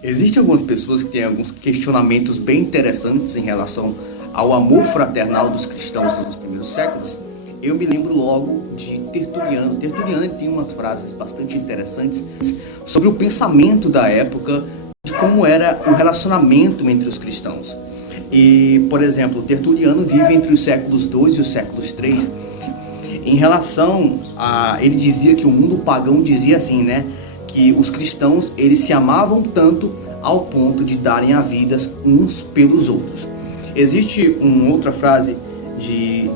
Existem algumas pessoas que têm alguns questionamentos bem interessantes em relação ao amor fraternal dos cristãos nos primeiros séculos. Eu me lembro logo de Tertuliano. Tertuliano tem umas frases bastante interessantes sobre o pensamento da época, de como era o relacionamento entre os cristãos. E, por exemplo, Tertuliano vive entre os séculos II e os séculos III. Em relação a... ele dizia que o mundo pagão dizia assim, né? Que os cristãos, eles se amavam tanto ao ponto de darem a vida uns pelos outros. Existe uma outra frase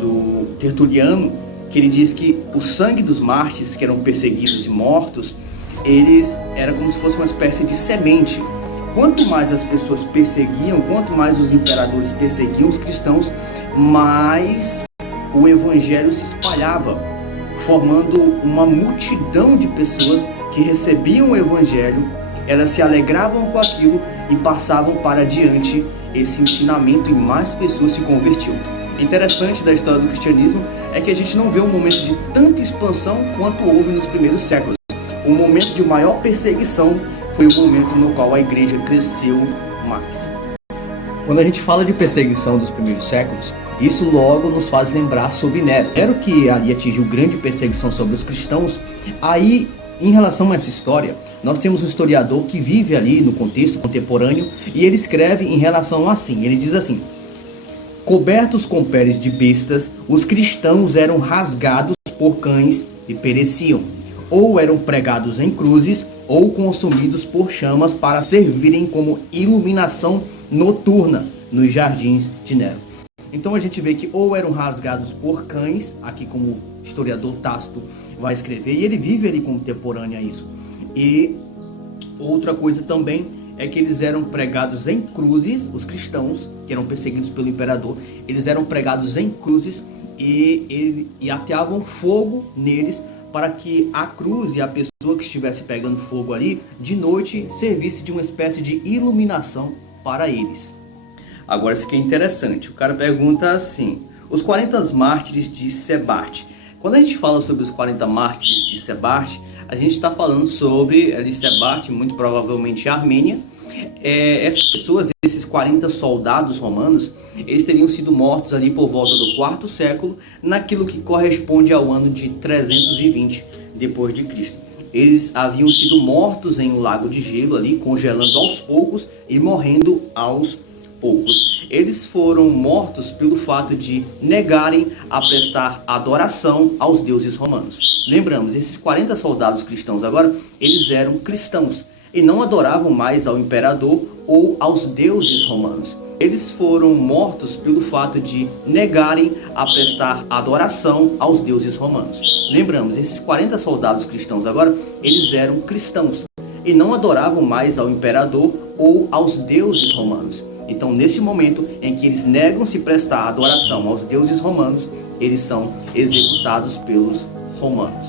do Tertuliano, que ele diz que o sangue dos mártires que eram perseguidos e mortos, eles eram como se fosse uma espécie de semente. Quanto mais as pessoas perseguiam, quanto mais os imperadores perseguiam os cristãos, mais o evangelho se espalhava, formando uma multidão de pessoas que recebiam o evangelho, elas se alegravam com aquilo e passavam para adiante esse ensinamento e mais pessoas se convertiam. O interessante da história do cristianismo é que a gente não vê um momento de tanta expansão quanto houve nos primeiros séculos. O momento de maior perseguição foi o momento no qual a igreja cresceu mais. Quando a gente fala de perseguição dos primeiros séculos, isso logo nos faz lembrar sobre Nero. Nero, que ali atingiu grande perseguição sobre os cristãos. Aí, em relação a essa história, nós temos um historiador que vive ali no contexto contemporâneo e ele escreve em relação assim, ele diz assim: cobertos com peles de bestas, os cristãos eram rasgados por cães e pereciam, ou eram pregados em cruzes, ou consumidos por chamas para servirem como iluminação noturna nos jardins de Nero. Então a gente vê que ou eram rasgados por cães, aqui como o historiador Tácito vai escrever, e ele vive ali contemporâneo a isso. E outra coisa também é que eles eram pregados em cruzes, os cristãos que eram perseguidos pelo imperador, eles eram pregados em cruzes e ateavam fogo neles para que a cruz e a pessoa que estivesse pegando fogo ali, de noite, servisse de uma espécie de iluminação para eles. Agora isso aqui é interessante, o cara pergunta assim: os 40 mártires de Sebarte. Quando a gente fala sobre os 40 mártires de Sebarte, a gente está falando sobre ali Sebarte, muito provavelmente a Armênia. Essas pessoas, esses 40 soldados romanos, eles teriam sido mortos ali por volta do 4º século, naquilo que corresponde ao ano de 320 depois de Cristo. Eles haviam sido mortos em um lago de gelo ali, congelando aos poucos e morrendo aos poucos. Eles foram mortos pelo fato de negarem a prestar adoração aos deuses romanos. Lembramos, esses 40 soldados cristãos agora, eles eram cristãos e não adoravam mais ao imperador ou aos deuses romanos. Eles foram mortos pelo fato de negarem a prestar adoração aos deuses romanos. Lembramos, esses 40 soldados cristãos agora, eles eram cristãos e não adoravam mais ao imperador ou aos deuses romanos. Então, nesse momento em que eles negam se prestar adoração aos deuses romanos, eles são executados pelos romanos.